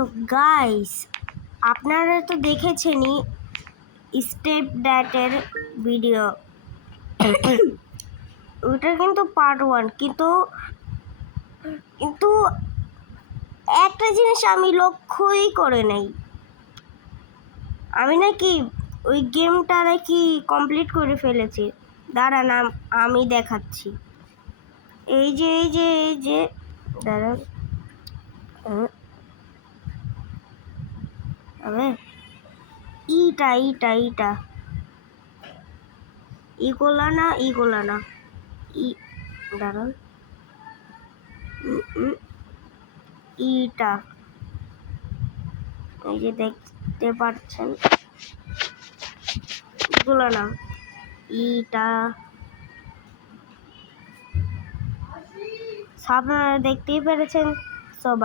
So guys, আপনারা তো দেখেছেনই step ড্যাটের video. ওটা কিন্তু পার্ট 1, কিন্তু একটা জিনিস আমি লক্ষ্যই করে নাই, আমি নাকি ওই গেমটা নাকি কমপ্লিট করে ফেলেছি। দাঁড়ান আমি দেখাচ্ছি। এই যে দাঁড়ান, ইটা ইগোলা না দাঁড়ান, ইটা, এই যে দেখতে পাচ্ছেন, এগুলো না, ইটা আপনারা দেখতেই পেরেছেন।